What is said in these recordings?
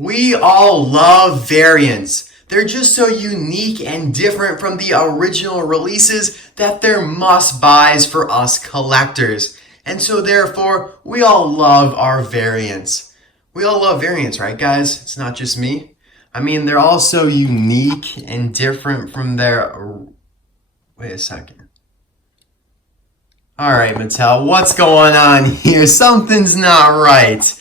We all love variants. They're just so unique and different from the original releases that they're must-buys for us collectors. And so therefore, we all love our variants. We all love variants, right guys? It's not just me. I mean, they're all so unique and different from their... Wait a second. Alright, Mattel, what's going on here? Something's not right.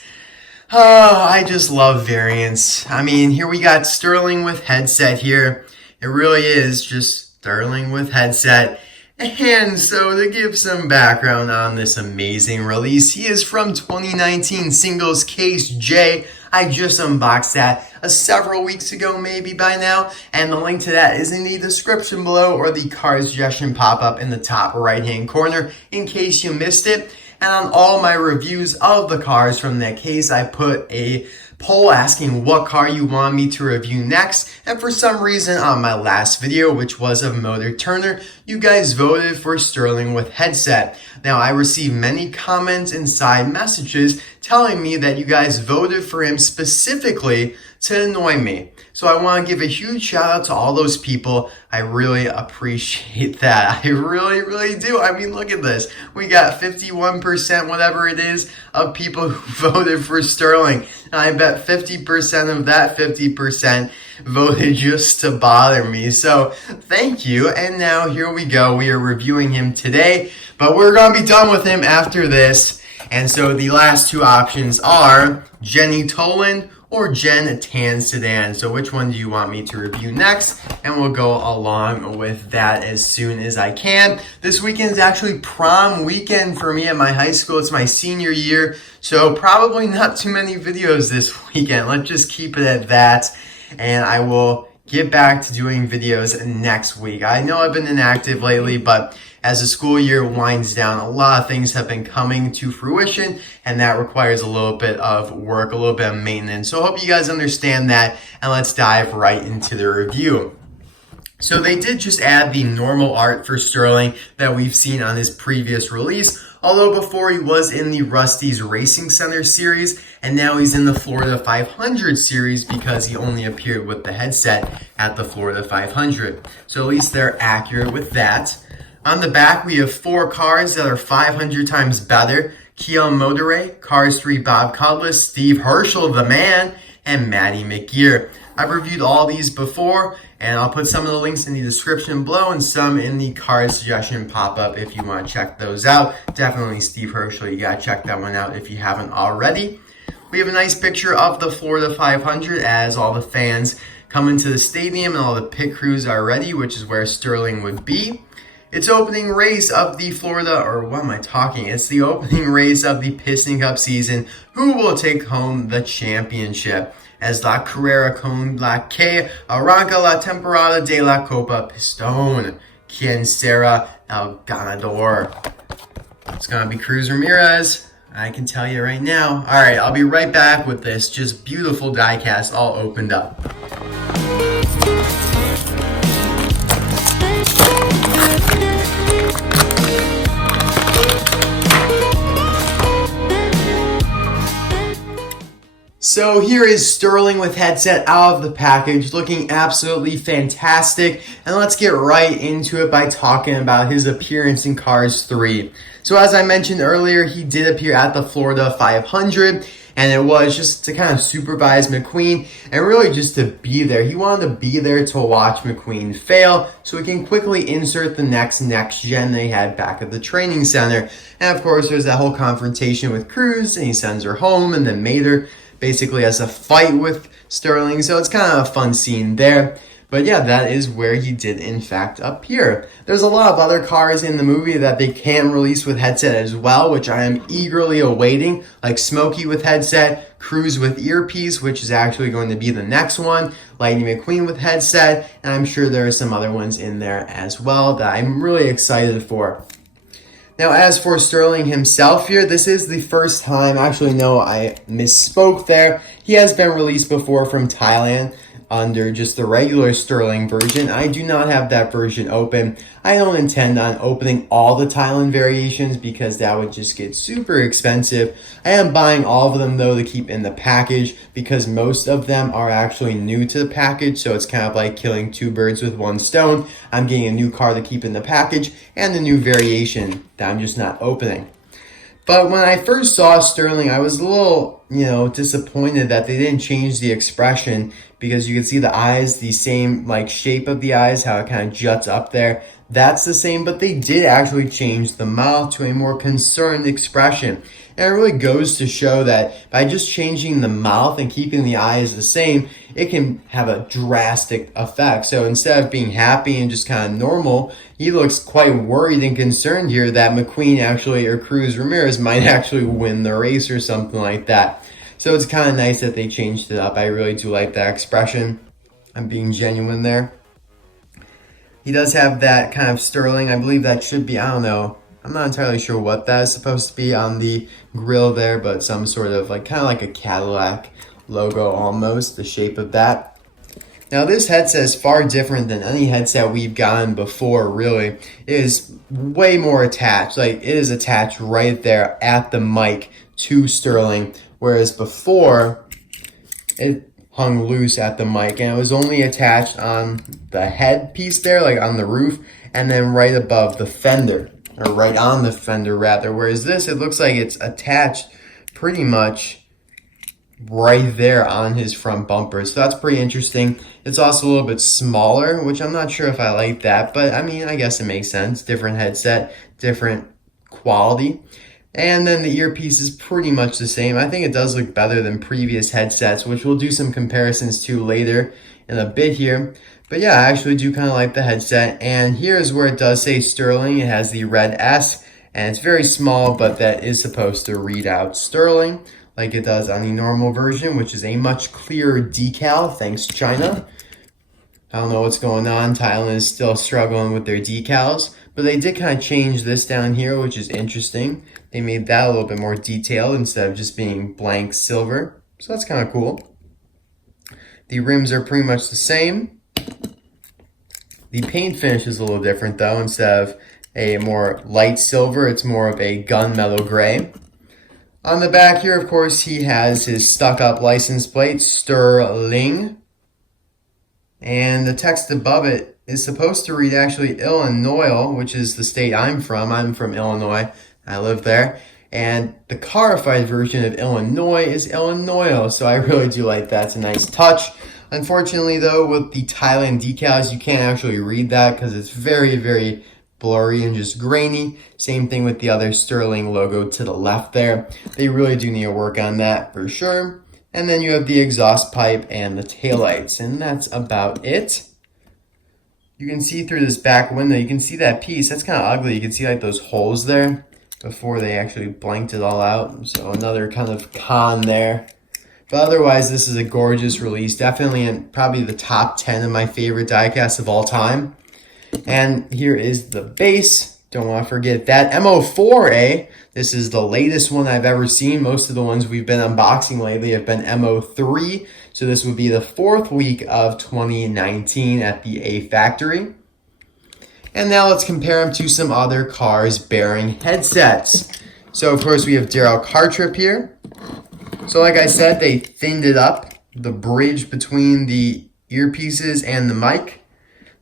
Oh, I just love variants. I mean, here we got Sterling with headset here. It really is just Sterling with headset. And so to give some background on this amazing release, he is from 2019 Singles Case J. I just unboxed that several weeks ago, maybe by now, and the link to that is in the description below or the card suggestion pop-up in the top right-hand corner in case you missed it. And on all my reviews of the cars from that case, I put a poll asking what car you want me to review next. And for some reason on my last video, which was of Motor Turner, you guys voted for Sterling with headset. Now, I received many comments and side messages telling me that you guys voted for him specifically to annoy me. So I want to give a huge shout out to all those people. I really appreciate that. I really do. I mean, look at this. We got 51%, whatever it is, of people who voted for Sterling. And I bet 50% of that 50% voted just to bother me. So thank you. And now here we go. We are reviewing him today, but we're going to be done with him after this. And so the last two options are Jenni Towland or Jenni Tansedan. So which one do you want me to review next? And we'll go along with that as soon as I can. This weekend is actually prom weekend for me at my high school. It's my senior year, so probably not too many videos this weekend. Let's just keep it at that, and I will get back to doing videos next week. I know I've been inactive lately, but as the school year winds down, a lot of things have been coming to fruition, and that requires a little bit of work, a little bit of maintenance. So I hope you guys understand that, and let's dive right into the review. So they did just add the normal art for Sterling that we've seen on his previous release, although before he was in the Rust-eze Racing Center series, and now he's in the Florida 500 series because he only appeared with the headset at the Florida 500. So at least they're accurate with that. On the back, we have 4 cars that are 500 times better. Kiel Motoray, Cars 3 Bob Cutlass, Steve Herschel, the man, and Maddie McGear. I've reviewed all these before, and I'll put some of the links in the description below and some in the card suggestion pop-up if you want to check those out. Definitely Steve Herschel, you got to check that one out if you haven't already. We have a nice picture of the Florida 500 as all the fans come into the stadium and all the pit crews are ready, which is where Sterling would be. It's opening race of the Florida, or what am I talking? It's the opening race of the Piston Cup season. Who will take home the championship? As la carrera con la que arranca la temporada de la Copa Piston. Quien será el ganador? It's going to be Cruz Ramirez. I can tell you right now. All right, I'll be right back with this just beautiful diecast all opened up. So here is Sterling with headset out of the package, looking absolutely fantastic. And let's get right into it by talking about his appearance in Cars 3. So as I mentioned earlier, he did appear at the Florida 500, and it was just to kind of supervise McQueen and really just to be there. He wanted to be there to watch McQueen fail so he can quickly insert the next gen they had back at the training center. And of course, there's that whole confrontation with Cruz, and he sends her home, and then Mater basically has a fight with Sterling, so it's kind of a fun scene there. But yeah, that is where he did in fact appear. There's a lot of other cars in the movie that they can release with headset as well, which I am eagerly awaiting, like Smokey with headset, Cruz with earpiece, which is actually going to be the next one, Lightning McQueen with headset, and I'm sure there are some other ones in there as well that I'm really excited for. Now, as for Sterling himself here, this is the first time, actually no, I misspoke there. He has been released before from Thailand. under just the regular sterling version. I do not have that version open. I don't intend on opening all the Towland variations because that would just get super expensive. I am buying all of them though to keep in the package because most of them are actually new to the package, so it's kind of like killing two birds with one stone. I'm getting a new car to keep in the package and the new variation that I'm just not opening. But when I first saw Sterling, I was a little, disappointed that they didn't change the expression because you can see the eyes, the same like shape of the eyes, how it kind of juts up there. That's the same, but they did actually change the mouth to a more concerned expression. And it really goes to show that by just changing the mouth and keeping the eyes the same, it can have a drastic effect. So instead of being happy and just kind of normal, he looks quite worried and concerned here that McQueen actually, or Cruz Ramirez, might actually win the race or something like that. So it's kind of nice that they changed it up. I really do like that expression. I'm being genuine there. He does have that kind of sterling. I believe that should be, I don't know. I'm not entirely sure what that is supposed to be on the grill there, but some sort of kind of like a Cadillac logo almost, the shape of that. Now this headset is far different than any headset we've gotten before, really. It is way more attached. It is attached right there at the mic to sterling, whereas before it hung loose at the mic and it was only attached on the head piece there, like on the roof, and then right above the fender, or right on the fender rather, whereas this, it looks like it's attached pretty much right there on his front bumper. So that's pretty interesting. It's also a little bit smaller, which I'm not sure if I like that, but I mean, I guess it makes sense. Different headset, different quality. And then the earpiece is pretty much the same. I think it does look better than previous headsets, which we'll do some comparisons to later in a bit here. But yeah, I actually do kind of like the headset. And here's where it does say Sterling. It has the red S, and it's very small, but that is supposed to read out Sterling like it does on the normal version, which is a much clearer decal, thanks China. I don't know what's going on. Thailand is still struggling with their decals, but they did kind of change this down here, which is interesting. They made that a little bit more detailed instead of just being blank silver. So that's kind of cool. The rims are pretty much the same. The paint finish is a little different though. Instead of a more light silver, it's more of a gunmetal gray. On the back here, of course, he has his stuck-up license plate, Sterling. And the text above it is supposed to read actually Illinois, which is the state I'm from. I'm from Illinois. I live there. And the carified version of Illinois is Illinois, so I really do like that. It's a nice touch. Unfortunately, though, with the Thailand decals, you can't actually read that because it's very, very blurry and just grainy. Same thing with the other Sterling logo to the left there. They really do need to work on that for sure. And then you have the exhaust pipe and the taillights, and that's about it. You can see through this back window, you can see that piece. That's kind of ugly. You can see those holes there before they actually blanked it all out. So another kind of con there. But otherwise, this is a gorgeous release. Definitely in probably the top 10 of my favorite diecasts of all time. And here is the base. Don't want to forget that. MO4A. This is the latest one I've ever seen. Most of the ones we've been unboxing lately have been MO3. So this would be the 4th week of 2019 at the A Factory. And now let's compare them to some other cars bearing headsets. So of course we have Daryl Cartrip here. So like I said, they thinned it up, the bridge between the earpieces and the mic.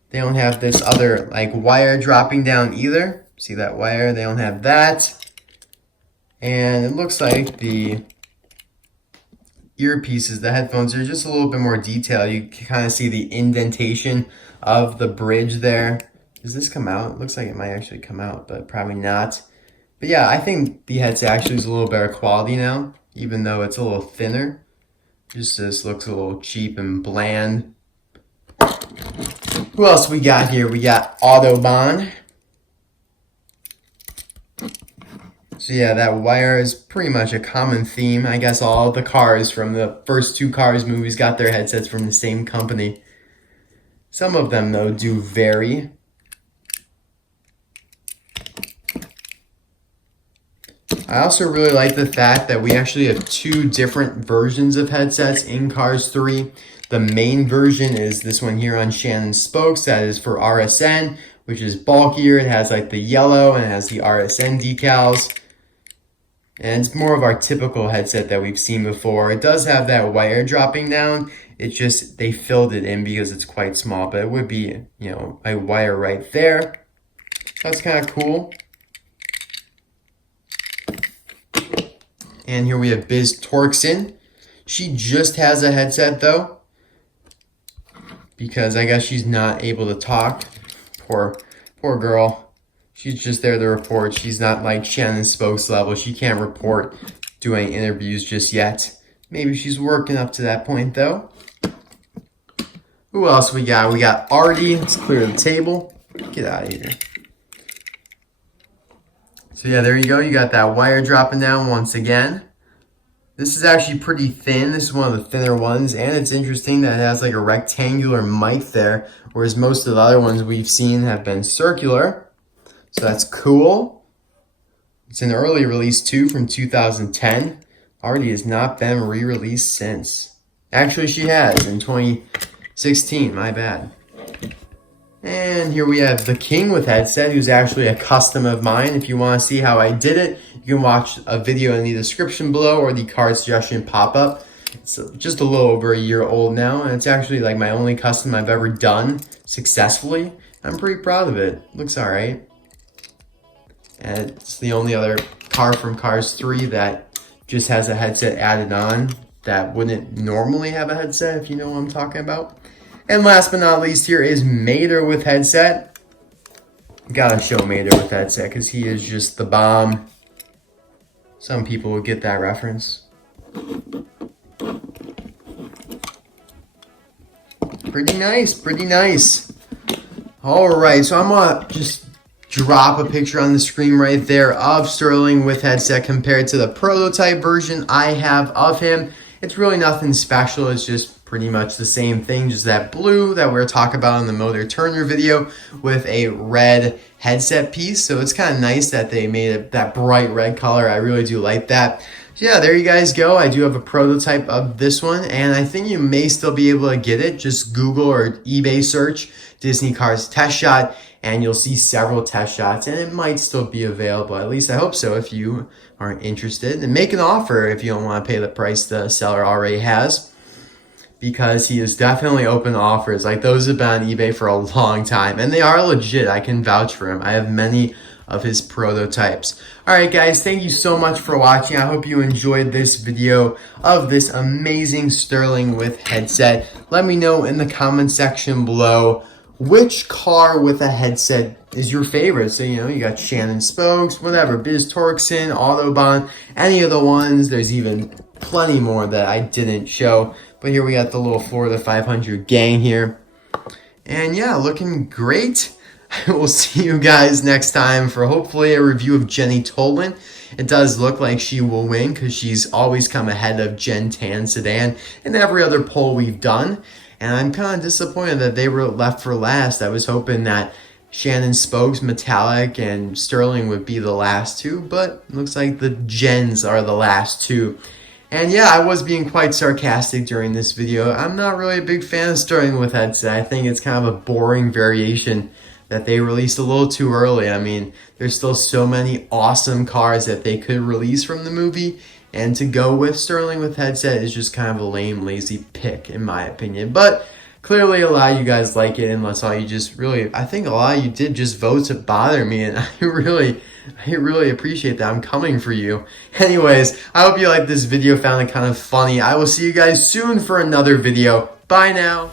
They don't have this other wire dropping down either. See that wire? They don't have that. And it looks like the earpieces, the headphones, are just a little bit more detailed. You can kind of see the indentation of the bridge there. Does this come out? It looks like it might actually come out, but probably not. But yeah, I think the headset actually is a little better quality now, even though it's a little thinner. Just this looks a little cheap and bland. Who else we got here? We got Autobahn. So yeah, that wire is pretty much a common theme. I guess all the cars from the first 2 Cars movies got their headsets from the same company. Some of them, though, do vary. I also really like the fact that we actually have two different versions of headsets in Cars 3. The main version is this one here on Shannon's spokes. That is for RSN, which is bulkier. It has like the yellow and it has the RSN decals. And it's more of our typical headset that we've seen before. It does have that wire dropping down. It's just they filled it in because it's quite small, but it would be, you know, a wire right there. That's kind of cool. And here we have Biz Torkson. She just has a headset though, because I guess she's not able to talk. Poor girl. She's just there to report. She's not like Shannon's spokes level. She can't report doing interviews just yet. Maybe she's working up to that point though. Who else we got? We got Artie. Let's clear the table. Get out of here. So yeah, there you go. You got that wire dropping down once again. This is actually pretty thin. This is one of the thinner ones. And it's interesting that it has like a rectangular mic there, whereas most of the other ones we've seen have been circular. So that's cool. It's an early release too from 2010. Artie has not been re-released since. Actually, she has in 2016. My bad. And here we have the King with headset, who's actually a custom of mine. If you want to see how I did it, you can watch a video in the description below or the card suggestion pop-up. It's just a little over a year old now, and it's actually like my only custom I've ever done successfully. I'm pretty proud of it. Looks alright. And it's the only other car from Cars 3 that just has a headset added on that wouldn't normally have a headset, if you know what I'm talking about. And last but not least, here is Mater with headset. Gotta show Mater with headset because he is just the bomb. Some people will get that reference. Pretty nice, pretty nice. Alright, so I'm gonna just drop a picture on the screen right there of Sterling with headset compared to the prototype version I have of him. It's really nothing special, it's just pretty much the same thing, just that blue that we were talking about in the Motor Turner video with a red headset piece. So it's kind of nice that they made it that bright red color. I really do like that. So yeah, there you guys go. I do have a prototype of this one, and I think you may still be able to get it. Just Google or eBay search Disney Cars Test Shot, and you'll see several test shots, and it might still be available. At least I hope so if you aren't interested. And make an offer if you don't want to pay the price the seller already has, because he is definitely open to offers. Like, those have been on eBay for a long time, and they are legit. I can vouch for him. I have many of his prototypes. Alright guys, thank you so much for watching. I hope you enjoyed this video of this amazing Sterling with headset. Let me know in the comment section below which car with a headset is your favorite. So, you know, you got Shannon spokes, whatever, Biz Torkson, Autobahn, any of the ones. There's even plenty more that I didn't show. But here we got the little Florida 500 gang here. And yeah, looking great. We'll see you guys next time for hopefully a review of Jenni Towland. It does look like she will win because she's always come ahead of Tansedan in every other poll we've done. And I'm kind of disappointed that they were left for last. I was hoping that Shannon spokes, Metallic, and Sterling would be the last two, but it looks like the Gens are the last two. And yeah, I was being quite sarcastic during this video. I'm not really a big fan of Sterling with headset. I think it's kind of a boring variation that they released a little too early. I mean, there's still so many awesome cars that they could release from the movie, and to go with Sterling with headset is just kind of a lame, lazy pick, in my opinion. But clearly a lot of you guys like it, unless all you just really, I think a lot of you did just vote to bother me, and I really appreciate that. I'm coming for you. Anyways, I hope you liked this video, found it kind of funny. I will see you guys soon for another video. Bye now.